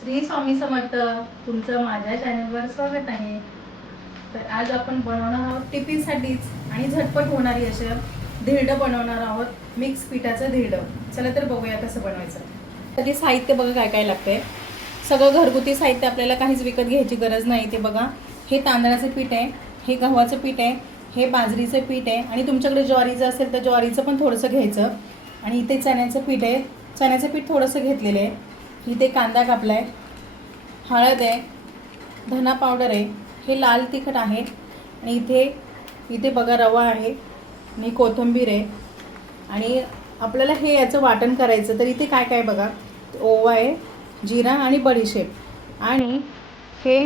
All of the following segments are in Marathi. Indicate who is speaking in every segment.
Speaker 1: श्री स्वामी समर्थ तुमचं माझ्या चॅनलवर स्वागत आहे. तर आज आपण बनवणार आहोत टिफिनसाठीच आणि झटपट होणारी अशा धिरडं बनवणार आहोत मिक्स पिठाचं धिरडं. चला तर बघूया कसं बनवायचं. तरी साहित्य बघा काय काय लागतंय. सगळं घरगुती साहित्य आपल्याला काहीच विकत घ्यायची गरज नाही ते बघा. हे तांदळाचं पीठ आहे हे गव्हाचं पीठ आहे हे बाजरीचं पीठ आहे आणि तुमच्याकडे ज्वारीचं असेल तर ज्वारीचं पण थोडंसं घ्यायचं. आणि इथे चण्याचं पीठ आहे. चण्याचं पीठ थोडंसं घेतलेलं आहे. इथे कांदा कापला आहे हळद आहे धना पावडर आहे हे लाल तिखट आहे आणि इथे इथे बघा रवा आहे आणि कोथिंबीर आहे. आणि आपल्याला हे याचं वाटण करायचं तर इथे काय काय बघा ओवा आहे जिरा आणि बडीशेप आणि हे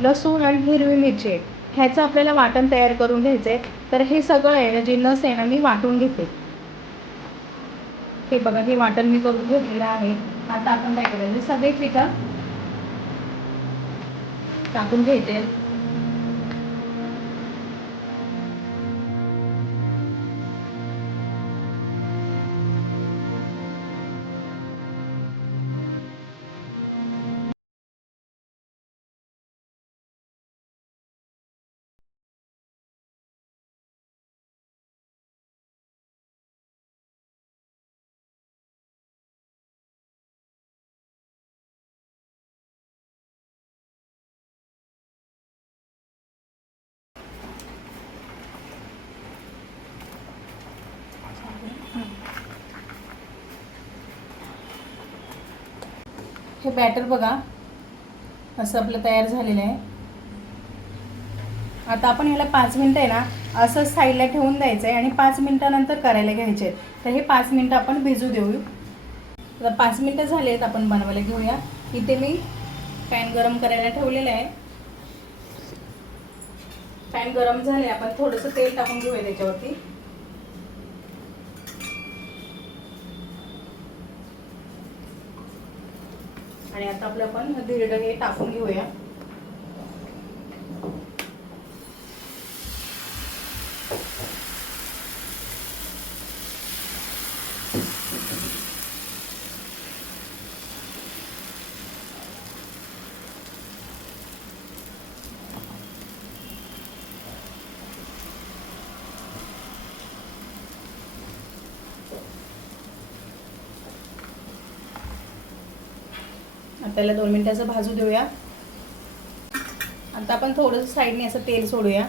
Speaker 1: लसूण आणि हिरवी मिरची आहे. ह्याचं आपल्याला वाटण तयार करून घ्यायचं आहे तर हे सगळं आहे ना जिन्नस आहे ना मी वाटून घेते. हे बघा हे वाटण मी करून घेतलेलं आहे. आता आपण काय करायचं सगळे पिठं टाकून घ्यायचे. हे बॅटर बघा. असं आपलं तयार झालेलं आहे. आता आपण ह्याला पाच मिनटं आहे ना असं साईडला ठेवून द्यायचं आहे आणि पाच मिनटानंतर करायला घ्यायचे आहेत. तर हे पाच मिनटं आपण भिजू देऊ आता पाच मिनटं झाले आहेत आपण बनवायला घेऊया. इथे मी पॅन गरम करायला ठेवलेलं आहे. पॅन गरम झाले आपण थोडंसं तेल टाकून घेऊया त्याच्यावरती. आणि आता आपलं आपण धिरडं हे टाकून घेऊया. त्याला दोन मिनिटाचं भाजू देऊया. आता आपण थोडंसं साईडने असं तेल सोडूया.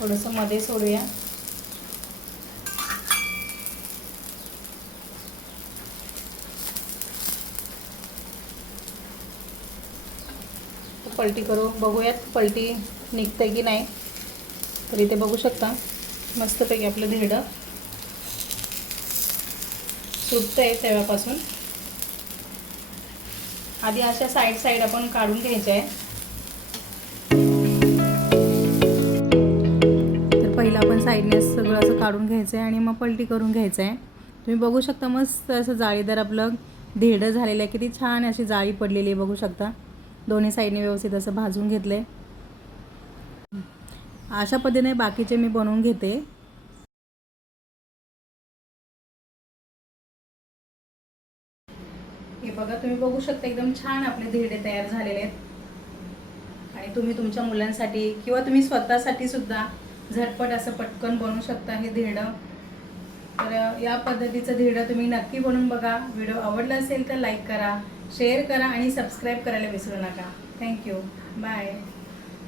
Speaker 1: थोडंसं मध्ये सोडूया. पलटी करू बघूयात पलटी निघते की नाही. तर इथे बघू शकता. मस्तपैकी आपलं धिरडं सुटतं आहे तेव्हापासून. आधी अशा साईड साईड आपण काढून घ्यायचं आहे तर पहिलं आपण साईडने सगळं असं काढून घ्यायचं आहे आणि मग पलटी करून घ्यायचं आहे तुम्ही बघू शकता मस्त असं जाळीदार आपलं धिरडं झालेलं आहे. किती छान अशी जाळी पडलेली आहे बघू शकता. दोन्ही साईडने व्यवस्थित असं भाजून घेतलं आहे अशा पद्धतीने बाकीचे मी बनवून घेते. हे बघा तुम्ही बघू शकता एकदम छान आपले धिरडे तयार झालेले आहेत. आणि तुम्ही तुमच्या मुलांसाठी किंवा तुम्ही स्वतःसाठी सुद्धा झटपट असं पटकन बनवू शकता हे धिरडं. तर या पद्धतीचं धिरडं तुम्ही नक्की बनवून बघा. व्हिडिओ आवडला असेल तर लाईक करा शेअर करा आणि सबस्क्राईब करायला विसरू नका. Thank you. बाय.